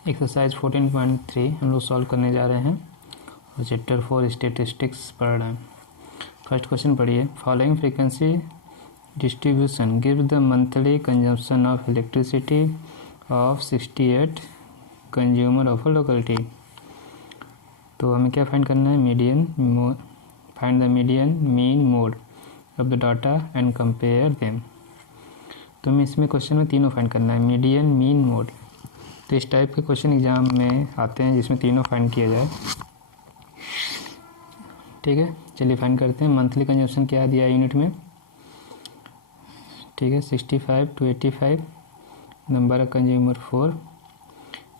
Exercise 14.3 हम लोग solve करने जा रहे हैं और चैप्टर 4 स्टैटिस्टिक्स पढ़ रहे हैं। फर्स्ट क्वेश्चन पढ़िए। Following frequency distribution give the monthly consumption of elasticity of 68 consumer of a locality. तो हमें क्या फाइंड करना है? Median. Find the median mean mode of the data and compare them. तो हमें इसमें क्वेश्चन में तीनों फाइंड करना है, मीडियन, मीन, मोड। तो इस टाइप के क्वेश्चन एग्जाम में आते हैं जिसमें तीनों फाइंड किया जाए। ठीक है, चलिए फाइंड करते हैं। मंथली कंजप्शन क्या दिया है यूनिट में? ठीक है, 65 to 85, नंबर ऑफ कंज्यूमर 4,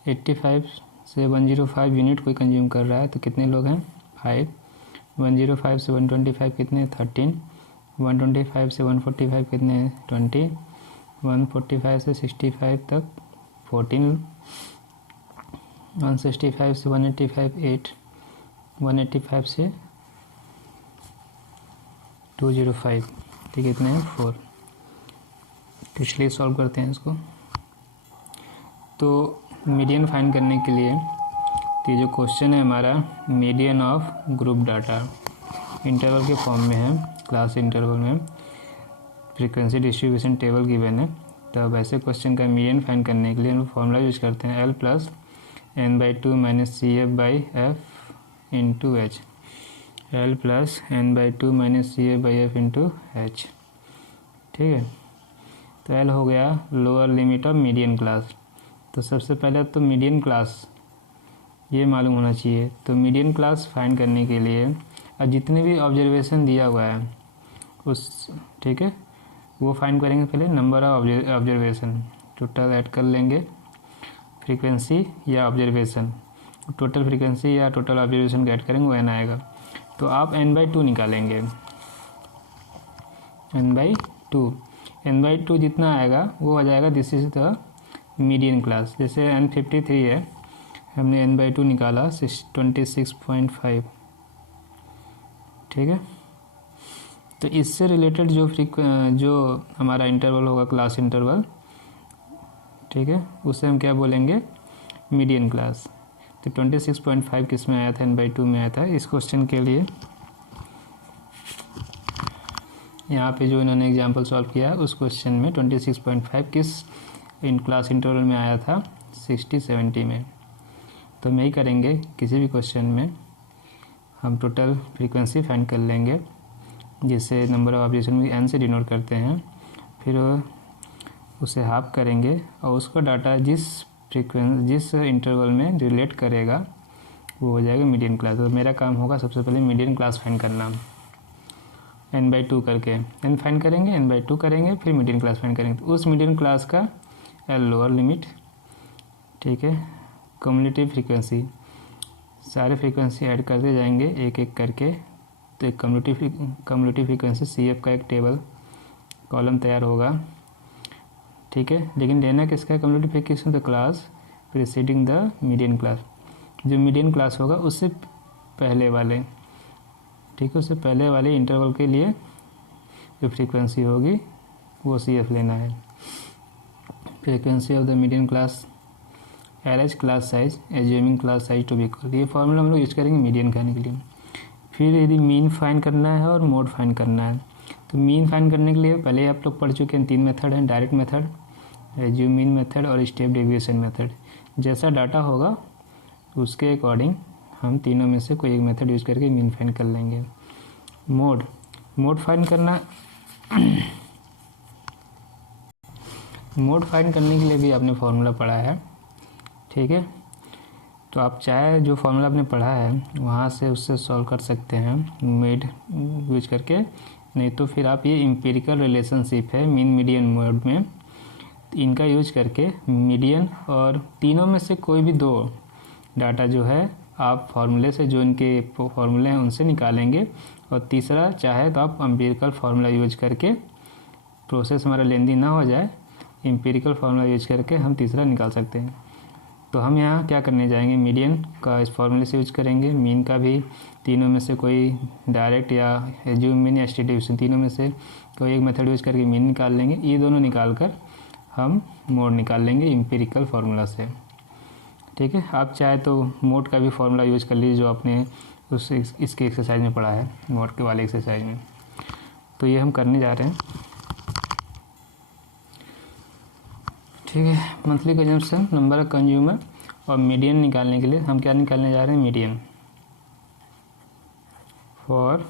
85 से 105 यूनिट कोई कंज्यूम कर रहा है तो कितने लोग हैं? 5, 105 से 125 कितने? 13, 125 से 145 कितने? 20, 145 से 65 तक 14, 165 से 185 8, 185 से 205, ठीक है, कितने हैं? 4। तो इसलिए सॉल्व करते हैं इसको। तो मीडियन फाइंड करने के लिए तो ये जो क्वेश्चन है हमारा median of group data interval के फॉर्म में है, क्लास इंटरवल में फ्रीक्वेंसी डिस्ट्रीब्यूशन टेबल गिवन है। तो अब ऐसे क्वेश्चन का मीडियन फाइंड करने के लिए हम फॉर्मूला यूज करते हैं L + n/2 - CF/F × H। L + n/2 - CF/F × H। ठीक है, तो L हो गया lower limit of median class. तो सबसे पहले तो मीडियन क्लास ये मालूम होना चाहिए। तो मीडियन क्लास फाइंड करने के लिए अब जितने भी ऑब्जर्वेशन दिया हुआ है उस, ठीक है, वो फाइंड करेंगे। पहले number of observation total add कर लेंगे, फ्रीक्वेंसी या ऑब्जर्वेशन, टोटल फ्रीक्वेंसी या टोटल ऑब्जर्वेशन का ऐड करेंगे, वो n आएगा। तो आप n/2 निकालेंगे, n/2 जितना आएगा वो आ जाएगा, this is the median class. जैसे n53 है, हमने n/2 निकाला 26.5, ठीक है। तो इससे रिलेटेड जो हमारा इंटरवल होगा, क्लास इंटरवल, ठीक है, उसे हम क्या बोलेंगे? Median class. तो 26.5 किस में आया था? n/2 में आया था। इस क्वेश्चन के लिए यहाँ पे जो इन्होंने एग्जांपल सॉल्व किया उस क्वेश्चन में 26.5 किस क्लास इंटरवल में आया था? 60-70 में। तो हम यही करेंगे, किसी भी क्वेश्चन में हम टोटल फ्रीक्वेंसी फाइंड कर लेंगे, जिसे नंबर ऑफ ऑब्जर्वेशन में n से डिनोट करते हैं, फिर उसे हाफ करेंगे और उसका डाटा जिस इंटरवल में रिलेट करेगा वो हो जाएगा मीडियन क्लास। तो मेरा काम होगा सबसे पहले मीडियन क्लास फाइंड करना, n/2 करके n फाइंड करेंगे, n/2 करेंगे, फिर मीडियन क्लास फाइंड करेंगे। तो उस मीडियन क्लास का L लोअर लिमिट, ठीक है, कम्युलेटिव फ्रीक्वेंसी, सारे फ्रीक्वेंसी ऐड करते जाएंगे एक एक करके। तो एक कम्युलेटिव फ्रीक्वेंसी CF का एक टेबल कॉलम तैयार होगा, ठीक है। लेकिन लेना किसका cumulative frequency? The class preceding the median class. जो मीडियन क्लास होगा उससे पहले वाले, ठीक है, उससे पहले वाले इंटरवल के लिए जो फ्रीक्वेंसी होगी वो CF लेना है। Frequency of the median class average class size assuming class size to be equal. ये फॉर्मूला हम लोग यूज करेंगे मीडियन करने के लिए। फिर यदि मीन फाइंड करना है और मोड फाइंड करना है, तो मीन फाइंड करने के लिए पहले आप लोग पढ़ चुके हैं, 3 मेथड हैं, direct method, assume mean method और स्टेप डेविएशन मेथड। जैसा डाटा होगा उसके अकॉर्डिंग हम तीनों में से कोई एक मेथड यूज करके मीन फाइंड कर लेंगे। मोड फाइंड करना मोड फाइंड करने के लिए भी आपने फॉर्मूला पढ़ा है, ठीक है। तो आप चाहे जो फॉर्मूला आपने पढ़ा है वहाँ से उससे सॉल्व कर सकते हैं मेड यूज करके, नहीं तो फिर आप ये एम्पिरिकल रिलेशनशिप है मीन मीडियन मोड में, इनका यूज करके मीडियन और तीनों में से कोई भी 2 डाटा जो है आप फार्मूले से, जो इनके फार्मूले हैं उनसे निकालेंगे। और तीसरा चाहे तो आप एम्पिरिकल फार्मूला यूज करके, प्रोसेस हमारा लेंदी ना हो जाए, एम्पिरिकल फार्मूला यूज करके हम तीसरा निकाल सकते हैं। तो हम यहाँ क्या करने जाएंगे? मीडियन का इस फार्मूले से यूज करेंगे, मीन का भी तीनों में से कोई डायरेक्ट या एज्यूम मीन या स्टेट डिवीजन, तीनों में से कोई एक मेथड यूज करके मीन निकाल लेंगे। ये दोनों निकाल कर हम मोड निकाल लेंगे एम्पिरिकल फार्मूला से, ठीक है। आप चाहे तो मोड का भी फॉर्मूला यूज़ कर लीजिए जो आपने इसके एक्सरसाइज में पढ़ा है, मोड के वाले एक्सरसाइज में। तो ये हम करने जा रहे हैं, ठीक है। Monthly consumption, number of consumer और मीडियन निकालने के लिए हम क्या निकालने जा रहे हैं, मीडियन। फॉर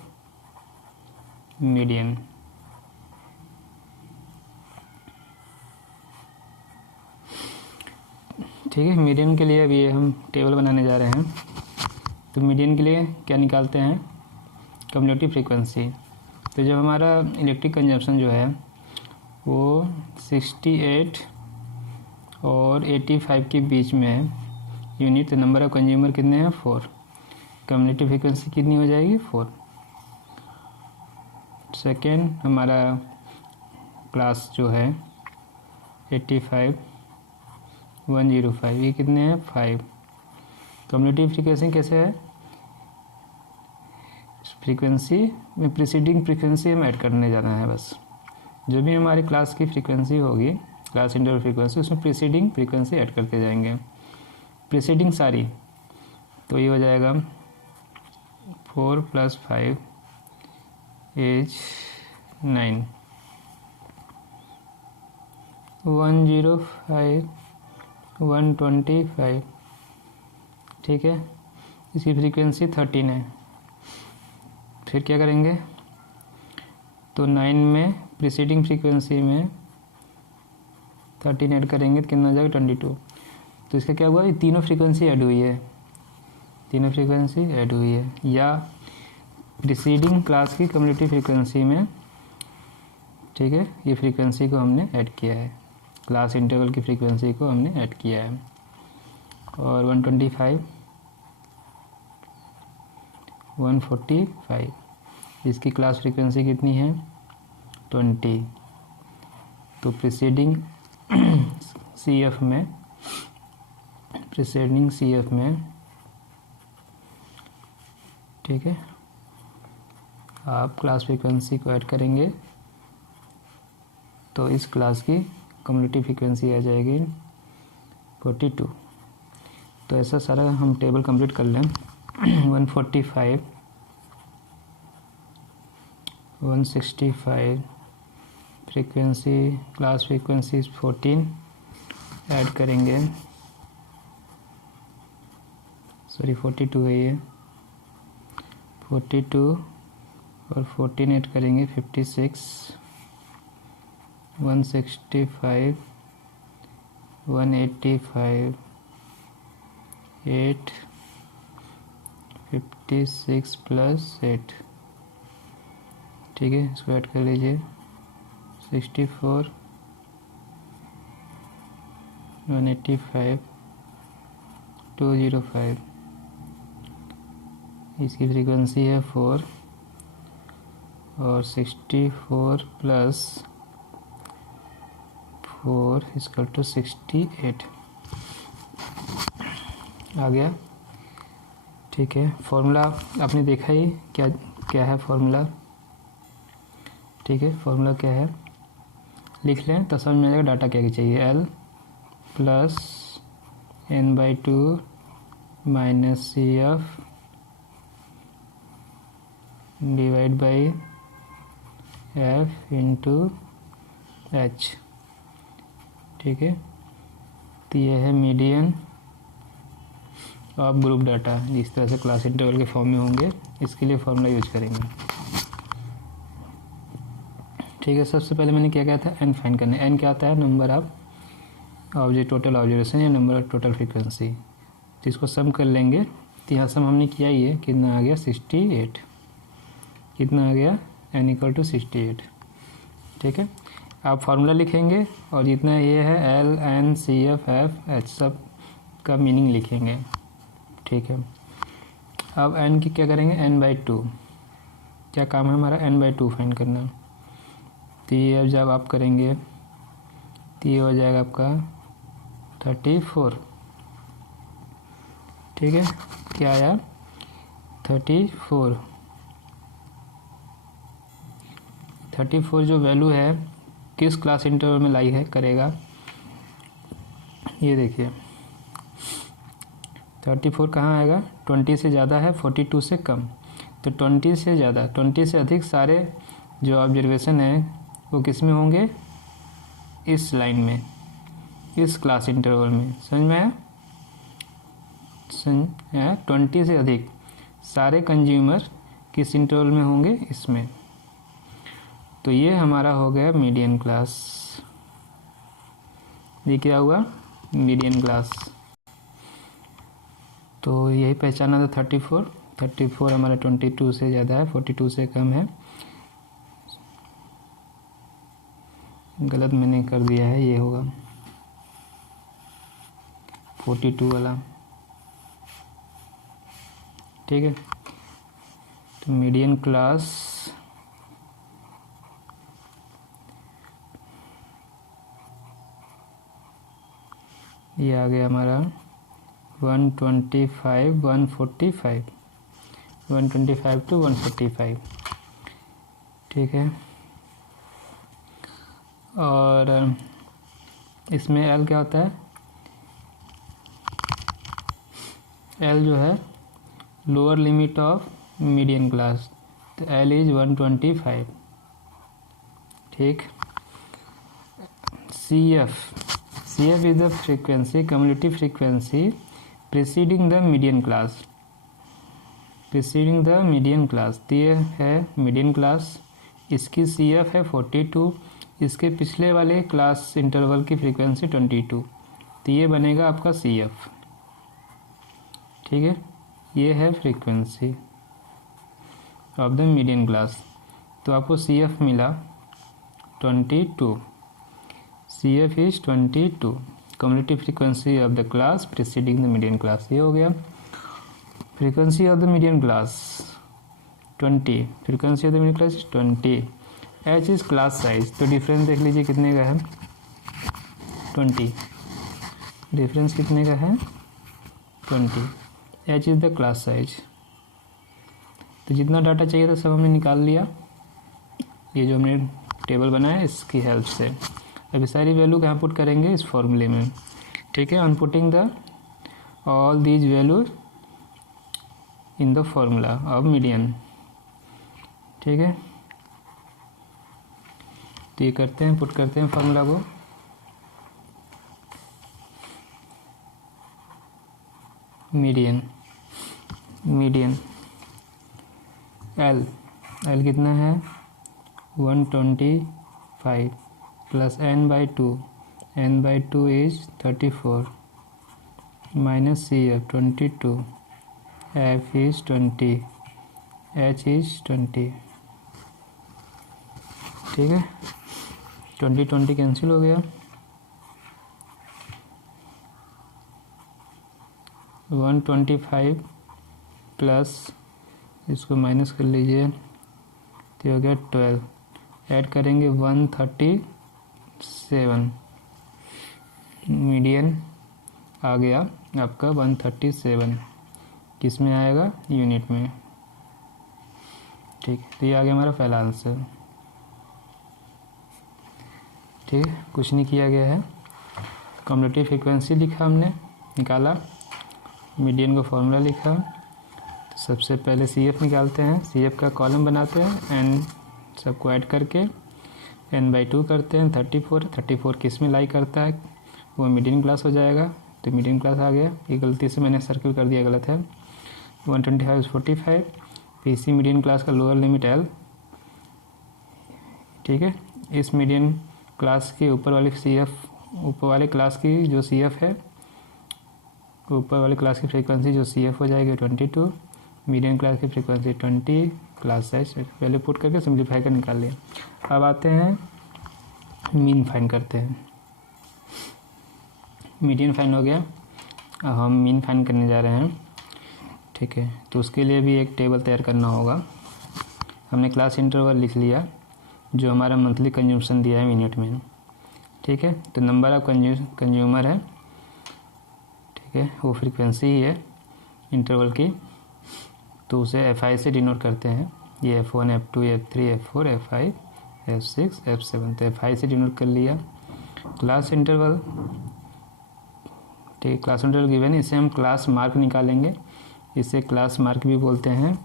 मीडियन, ठीक है। मीडियन के लिए अभी हम टेबल बनाने जा रहे हैं। तो मीडियन के लिए क्या निकालते हैं, कम्युलेटिव फ्रीक्वेंसी। तो जब हमारा इलेक्ट्रिक कंजम्पशन जो है वो 68 और 85 के बीच में है यूनिट, तो नंबर ऑफ कंज्यूमर कितने हैं, 4। कम्युलेटिव फ्रीक्वेंसी कितनी हो जाएगी, 4। सेकेंड हमारा क्लास जो है 85 105, ये कितने हैं, 5। कम्युलेटिव फ्रीक्वेंसी कैसे है, फ्रीक्वेंसी में प्रीसीडिंग फ्रीक्वेंसी हम ऐड करने जाना है बस। जो भी हमारी क्लास की फ्रीक्वेंसी होगी, क्लास इंटरवल फ्रीक्वेंसी, उसमें प्रीसीडिंग फ्रीक्वेंसी ऐड करते जाएंगे, प्रीसीडिंग सारी। तो ये हो जाएगा 4 + 5 = 9, 105 125, ठीक है। इसकी फ्रीक्वेंसी 13 है। फिर क्या करेंगे, तो 9 में प्रीसीडिंग फ्रीक्वेंसी में 13 ऐड करेंगे तो कितना हो जाएगा, 22। तो इसका क्या हुआ, ये तीनों फ्रीक्वेंसी ऐड हुई है, तीनों फ्रीक्वेंसी ऐड हुई है, या प्रीसीडिंग क्लास की कम्युलेटिव फ्रीक्वेंसी में, ठीक है, ये फ्रीक्वेंसी को हमने ऐड किया है, क्लास इंटरवल की फ्रीक्वेंसी को हमने ऐड किया है। और 125 145, इसकी क्लास फ्रीक्वेंसी कितनी है, 20। तो प्रीसीडिंग CF में, प्रीसीडिंग CF में, ठीक है, आप क्लास फ्रीक्वेंसी को ऐड करेंगे तो इस क्लास की कम्युलेटिव फ्रीक्वेंसी आ जाएगी 42। तो ऐसा सारा हम टेबल कंप्लीट कर लें। 145 165 फ्रीक्वेंसी, क्लास फ्रीक्वेंसी 14 ऐड करेंगे, सॉरी 42 है ये, 42 और 14 ऐड करेंगे 56, 165 185 8 56 + 8, ठीक है। इसको ऐड कर लीजिए 64 185 205, इसकी फ्रीक्वेंसी है 4 और 64 + 4 = 68 आ गया, ठीक है। फॉर्मूला आपने देखा ही, क्या क्या है फॉर्मूला, ठीक है। फॉर्मूला क्या है लिख लें तो समझ में आ जाएगा। डाटा क्या चाहिए, L + N/2 - CF / F × H, ठीक है। तो ये है मीडियन ऑफ ग्रुप डाटा, जिस तरह से क्लास इंटरवल के फॉर्म में होंगे, इसके लिए फॉर्मूला यूज करेंगे, ठीक है। सबसे पहले मैंने क्या कहा था, N फाइंड करना है। N क्या होता है, नंबर ऑफ टोटल ऑब्जर्वेशन या नंबर ऑफ टोटल फ्रीक्वेंसी। तो इसको सम कर लेंगे, तो यहाँ सम हमने किया ही है, कितना आ गया 68, कितना आ गया, N = 68, ठीक है। आप फार्मूला लिखेंगे और जितना ये है L N CF F H सब का मीनिंग लिखेंगे, ठीक है। अब N की क्या करेंगे, N/2, क्या काम है हमारा, N/2 फाइंड करना। तो ये अब जब आप करेंगे तो ये हो जाएगा आपका 34, ठीक है। क्या आया, 34। 34 जो वैल्यू है किस क्लास इंटरवल में लाई है करेगा, ये देखिए 34 कहाँ आएगा, 20 से ज़्यादा है, 42 से कम। तो 20 से ज़्यादा, 20 से अधिक सारे जो ऑब्जर्वेशन है वो किस में होंगे, इस लाइन में, इस क्लास इंटरवल में। समझ में आया? 20 से अधिक सारे कंज्यूमर किस इंटरवल में होंगे, इसमें। तो ये हमारा हो गया मीडियन क्लास। ये क्या हुआ, मीडियन क्लास। तो यही पहचाना था 34 हमारा 22 से ज़्यादा है, 42 से कम है। गलत मैंने कर दिया है, ये होगा 42 वाला। ठीक है, तो मीडियन क्लास ये आ गया हमारा 125 to 145। ठीक है, और इसमें L क्या होता है, L जो है lower limit of median class, तो L इज 125। ठीक, CF is the frequency, cumulative frequency preceding the median class, तो ये है मीडियन क्लास, इसकी CF है 42, इसके पिछले वाले क्लास इंटरवल की फ्रीक्वेंसी 22, तो ये बनेगा आपका CF। ठीक है, ये है frequency of the median class. तो आपको CF मिला 22, CF is 22, community frequency of the class preceding the median class. ये हो गया frequency of the median class 20, frequency of the median class 20। H is class size, तो difference देख लीजिए कितने का है, 20, डिफरेंस कितने का है, 20। H is the class size. तो जितना डाटा चाहिए था सब हमने निकाल लिया, ये जो हमने टेबल बनाया इसकी हेल्प से। अभी सारी वैल्यू कहाँ पुट करेंगे, इस फॉर्मूले में। ठीक है, on putting the all these value in the formula of median. ठीक है, तो ये करते हैं, पुट करते हैं फॉर्मूला को। मीडियन L कितना है, 125 plus n/2 is 34 minus CF 22, F is 20, H is 20। ठीक है, 20 कैंसिल हो गया, 125 प्लस इसको माइनस कर लीजिए, तो हो गया 12, ऐड करेंगे 137, मीडियन आ गया आपका 137, किस में आएगा, यूनिट में। ठीक, तो ये आ गया हमारा पहला आंसर। ठीक है, कुछ नहीं किया गया है, कम्युलेटिव फ्रीक्वेंसी लिखा हमने, निकाला, मीडियन का फॉर्मूला लिखा। तो सबसे पहले CF निकालते हैं, CF का कॉलम बनाते हैं, n सबको ऐड करके n/2 करते हैं, 34 किस में लाई करता है, वो मीडियन क्लास हो जाएगा। तो मीडियन क्लास आ गया, ये गलती से मैंने सर्कल कर दिया, गलत है। 125 45, PC मीडियन क्लास का लोअर लिमिट L। ठीक है, इस मीडियन क्लास के ऊपर वाली CF, ऊपर वाले क्लास की जो CF है, ऊपर वाले क्लास की फ्रीक्वेंसी जो CF हो जाएगी 22, मीडियन क्लास की फ्रीक्वेंसी 20, क्लास साइज पहले पुट करके सिंप्लीफाई कर निकाल लिया। अब आते हैं मीन फाइंड करते हैं। मीडियन फाइंड हो गया, अब हम मीन फाइंड करने जा रहे हैं। ठीक है, तो उसके लिए भी एक टेबल तैयार करना होगा। हमने क्लास इंटरवल लिख लिया जो हमारा मंथली कंज्यूमशन दिया है यूनिट में। ठीक है, तो नंबर ऑफ कंज्यूमर है, ठीक है, वो फ्रीक्वेंसी ही है इंटरवल की, तो उसे FI से डिनोट करते हैं। ये F1 F2 F3 F4 F5 F6 F7, तो FI से डिनोट कर लिया। क्लास इंटरवल ठीक है, क्लास इंटरवल गिवन है, इसे हम क्लास मार्क निकालेंगे, इसे क्लास मार्क भी बोलते हैं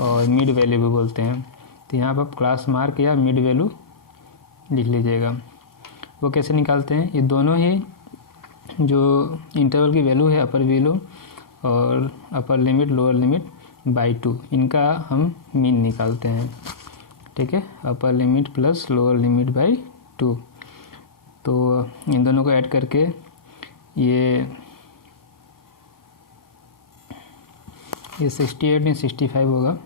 और मिड वैल्यू भी बोलते हैं। तो यहाँ पर आप क्लास मार्क या मिड वैल्यू लिख लीजिएगा। वो कैसे निकालते हैं, ये दोनों ही जो इंटरवल की वैल्यू है अपर वैल्यू और upper limit lower limit by 2, इनका हम मीन निकालते हैं। ठीक है, upper limit plus lower limit by 2, तो इन दोनों को ऐड करके ये 68 नहीं 65 होगा।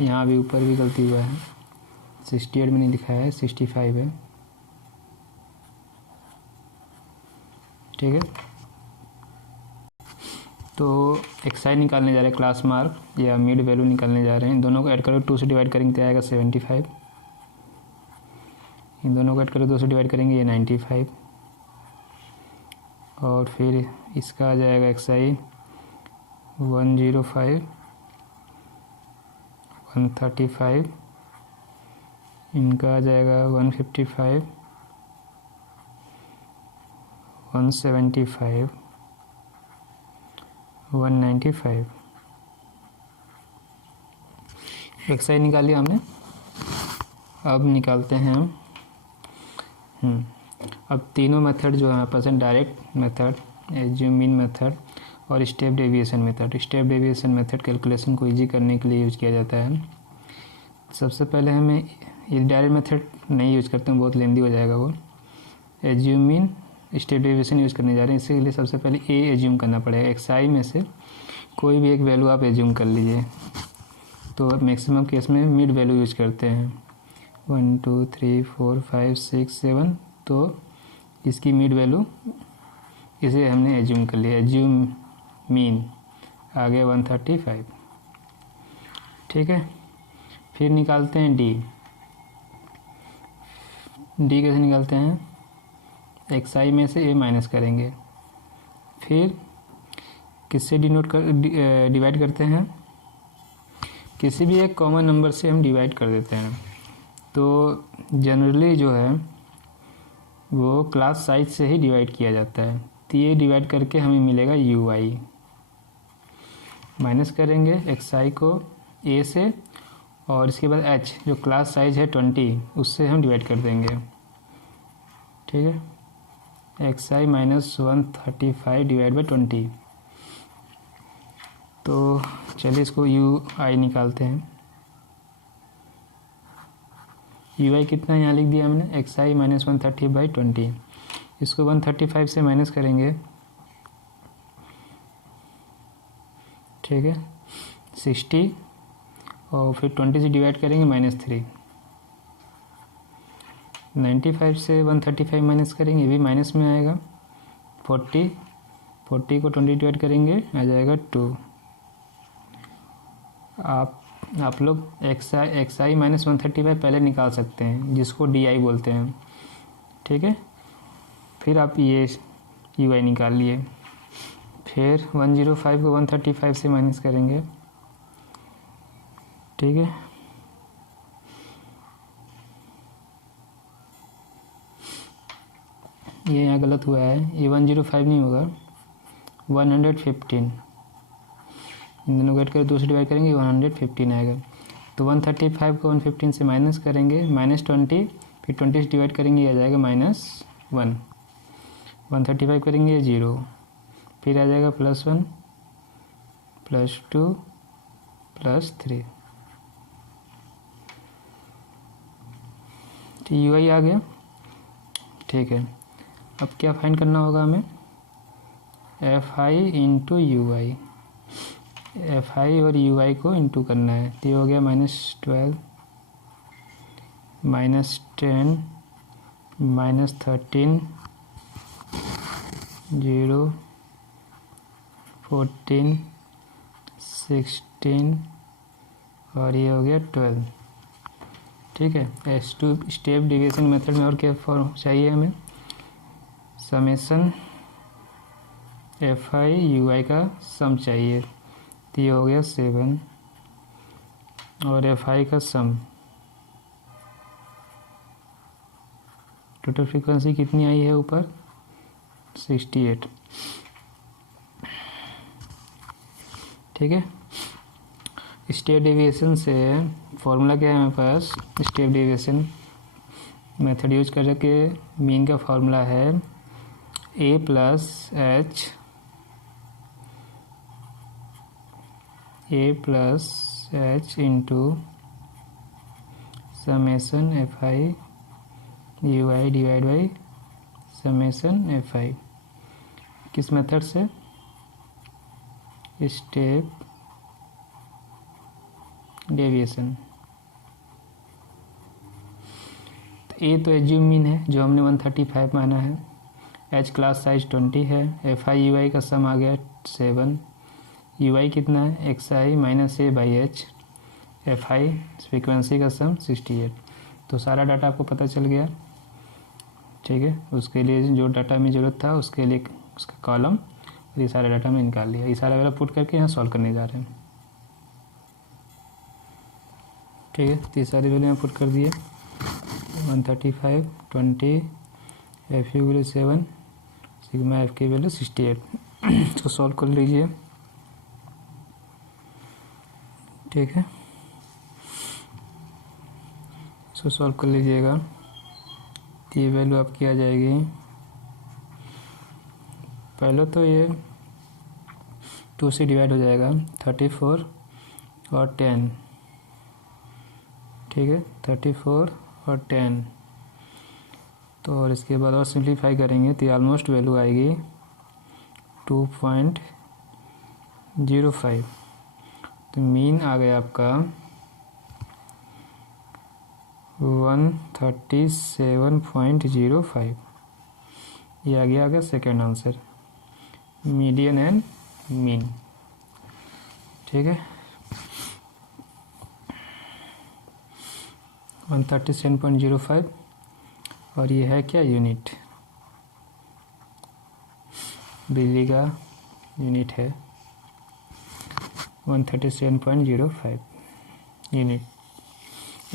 यहाँ भी ऊपर भी गलती हुआ है, 68 में नहीं लिखा है, 65 है। ठीक है, तो एक्साइज निकालने जा रहे हैं, क्लास मार्क या मिड वैल्यू निकालने जा रहे हैं। इन दोनों को ऐड करो, 2 से डिवाइड करेंगे तो आएगा 75। इन दोनों को ऐड करो 2 से डिवाइड करेंगे ये 95, और फिर इसका आ जाएगा एक्साइज 105, 135, इनका आ जाएगा 155, 175, 195। एक्साइज निकाली हमने, अब निकालते हैं हम अब तीनों मेथड जो है percent direct method, assume mean method और step deviation method. Step deviation method calculation को इजी करने के लिए यूज किया जाता है। सबसे पहले हमें ये डायरेक्ट मेथड नहीं यूज करते हैं, बहुत लेंदी हो जाएगा वो। Assume mean step deviation use करने जा रहे हैं, इसके लिए सबसे पहले ए एज्यूम करना पड़ेगा। एक्साई में से कोई भी एक वैल्यू आप एज्यूम कर लीजिए। तो मैक्सिमम केस में मिड वैल्यू यूज करते हैं, 1 2 3 4 5 6 7, तो इसकी मिड वैल्यू इसे हमने एज्यूम कर लिया। एज्यूम मीन आ गया 135। ठीक है, फिर निकालते हैं डी। डी कैसे निकालते हैं, एक्साई में से ए माइनस करेंगे, फिर किससे डिवाइड करते हैं, किसी भी एक कॉमन नंबर से हम डिवाइड कर देते हैं। तो जनरली जो है वो क्लास साइज से ही डिवाइड किया जाता है। तो ये डिवाइड करके हमें मिलेगा यू आई। माइनस करेंगे एक्साई को ए से, और इसके बाद एच जो क्लास साइज है 20, उससे हम डिवाइड कर देंगे। ठीक है, एक्साई माइनस 135 डिवाइड बाई 20। तो चलिए इसको यू आई निकालते हैं। यू आई कितना यहाँ लिख दिया हमने, एक्साई माइनस 130/20। इसको 135 से माइनस करेंगे, ठीक है, 60, और फिर 20 से डिवाइड करेंगे -3। 95 से 135 माइनस करेंगे, ये भी माइनस में आएगा। 40 को 20 डिवाइड करेंगे, आ जाएगा 2। आप लोग एक्साई माइनस 135 पहले निकाल सकते हैं, जिसको डी आई बोलते हैं। ठीक है, फिर आप ये यू आई निकाल लिए। फिर 105 को 135 से माइनस करेंगे। ठीक है, ये यहाँ गलत हुआ है, ये 105 नहीं होगा, 115। इन दोनों को ऐड कर 2 से डिवाइड करेंगे, 115 आएगा। तो 135 को 115 से माइनस करेंगे, -20, फिर 20 से डिवाइड करेंगे, आ जाएगा -1। 135 करेंगे, 0, फिर आ जाएगा +1, +2, +3। तो यू आई आ गया। ठीक है, अब क्या फाइंड करना होगा हमें, F I into you I. F I और यू आई को इंटू करना है। तो ये हो गया -12, -10, -13, 0, 14, 16, और ये हो गया 12। ठीक है, स्टेप डेविएशन मेथड में और क्या फॉर्म चाहिए हमें, समेशन एफ आई यू आई का सम चाहिए। तो ये हो गया 7, और एफ आई का सम, टोटल फ्रीक्वेंसी कितनी आई है ऊपर, 68। ठीक है, स्टेप डेविएशन से फॉर्मूला क्या है हमारे पास, स्टेप डेविएशन मेथड यूज कर के मीन का फॉर्मूला है a plus H into summation F I you I divide by summation F I. किस मेथड से, स्टेप डेविएशन। तो ए तो एज्यूम मीन है जो हमने 135 माना है, एच क्लास साइज 20 है, एफ आई यू आई का सम आ गया 7, यू आई कितना है x I minus A by H, F I frequency का सम 68। तो सारा डाटा आपको पता चल गया। ठीक है, उसके लिए जो डाटा में ज़रूरत था उसके लिए उसका कॉलम और ये सारा डाटा में निकाल लिया। ये सारा वाला पुट करके यहाँ सॉल्व करने जा रहे हैं। ठीक है, तो ये सारी वैल्यू यहाँ पुट कर दिए, 135, 20, F you value 7, sigma F की वैल्यू 68। इसको सॉल्व कर लीजिए। ठीक है, इसको सॉल्व कर लीजिएगा तो ये वैल्यू आपकी आ जाएगी। पहले तो ये 2 से डिवाइड हो जाएगा, 34 और 10। ठीक है, 34 और 10। तो और इसके बाद और सिंप्लीफाई करेंगे तो ऑलमोस्ट वैल्यू आएगी 2.05। तो मीन आ गया आपका 137.05। ये आ गया second answer, median and mean. ठीक है, 137.05 और ये है क्या, यूनिट, बिजली का यूनिट है 137.05 यूनिट।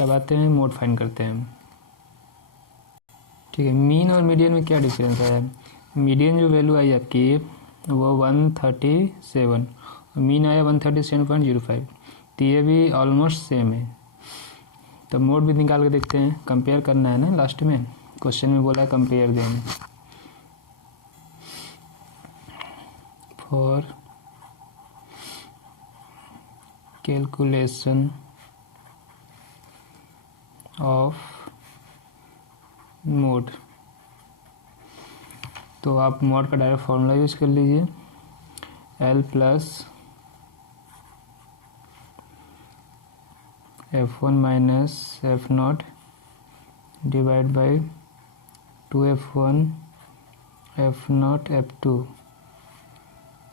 अब आते हैं मोड फाइंड करते हैं। ठीक है, मीन और मीडियन में क्या डिफरेंस है। मीडियन जो वैल्यू आई आपकी वो 137 और मीन आया 137.05, तो ये भी ऑलमोस्ट सेम है। तो मोड भी निकाल के देखते हैं, कंपेयर करना है ना, लास्ट में क्वेश्चन में बोला है compare them for calculation of mode. तो आप मोड का डायरेक्ट फॉर्मूला यूज कर लीजिए, L plus F1 minus F0 divide by 2F1 F0 F2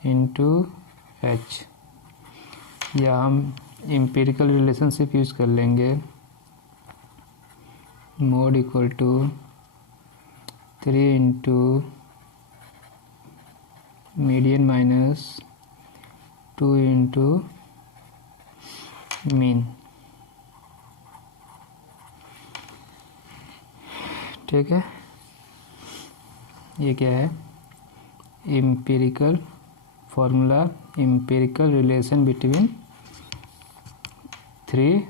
into H। या हम एम्पिरिकल रिलेशनशिप यूज कर लेंगे, mode equal to 3 into median minus 2 into mean. ठीक है, ये क्या है, empirical formula, empirical relation between 3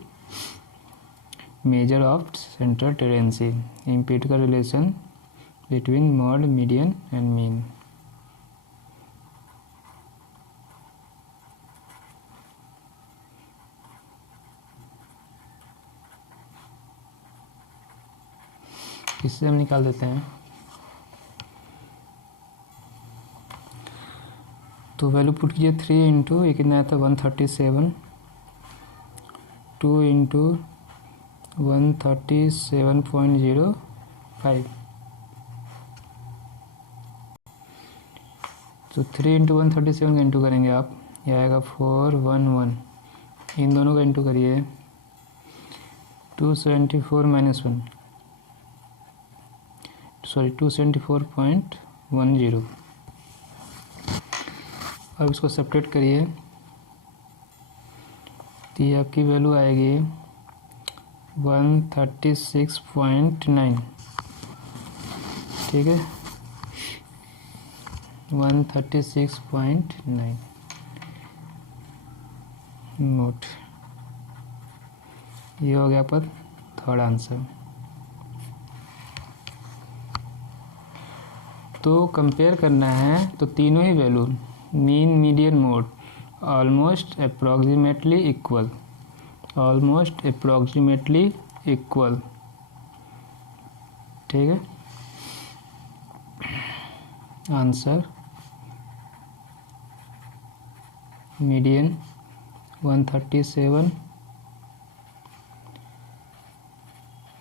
measure of central tendency, empirical relation between mode, median and mean. इससे हम निकाल देते हैं। तो वैल्यू पुट कीजिए 3 इंटू ये कितना आता है 137, 2 इंटू 137.05। तो 3 इंटू 137 का इंटू करेंगे आप, यह आएगा 411। इन दोनों का इंटू करिए 274 माइनस 1, सॉरी 274.10। अब इसको सेपरेट करिए तो ये आपकी वैल्यू आएगी 136.9। ठीक है, 136.9 नोट। ये हो गया आपका थर्ड आंसर। तो कंपेयर करना है तो तीनों ही value mean median mode almost approximately equal, ठीक है। Answer median 137,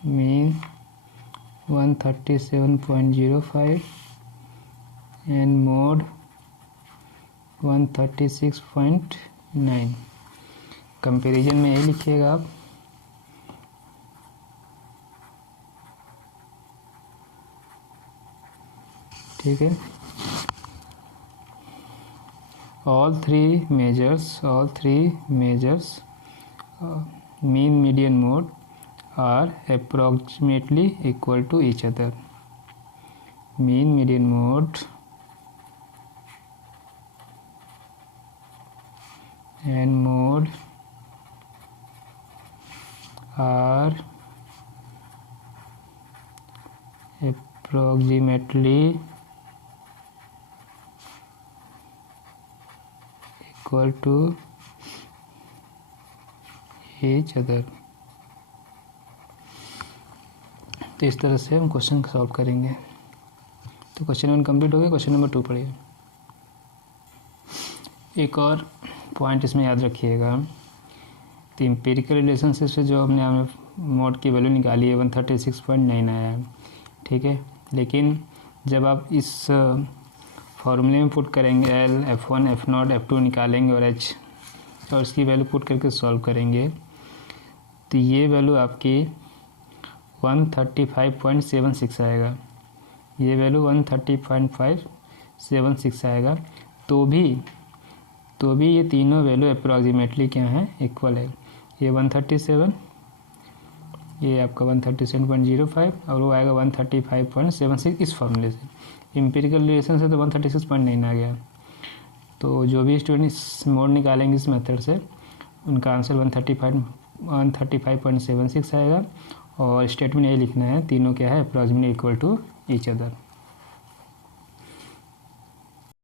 mean 137.05 and mode 136.9। Comparison में यही लिखिएगा आप। ठीक है। all three measures mean median mode are approximately equal to each other. Mean median mode and mode are approximately equal to each other। तो इस तरह से हम क्वेश्चन सॉल्व करेंगे। तो क्वेश्चन 1 कंप्लीट हो गया। क्वेश्चन नंबर 2 पढ़िए। एक और पॉइंट इसमें याद रखिएगा, तो एम्पिरिकल रिलेशनशिप से जो हमने मोड की वैल्यू निकाली है 136.9 आया है, ठीक है। लेकिन जब आप इस फॉर्मूले में पुट करेंगे L, F1, F0, F2 निकालेंगे और H और इसकी वैल्यू पुट करके सॉल्व करेंगे, तो ये वैल्यू आपकी 135.76 आएगा। ये वैल्यू 130.576 आएगा। तो भी ये तीनों वैल्यू अप्रॉक्सीमेटली क्या है, इक्वल है। ये 137, ये आपका 137.05 और वो आएगा 135.76 इस फॉर्मूले से। एम्पिरिकल रिलेशन से तो 136.9 आ गया। तो जो भी स्टूडेंट इस मोड निकालेंगे इस मेथड से, उनका आंसर 135.76 आएगा। और स्टेटमेंट यही लिखना है, तीनों क्या है, approximately equal to each other.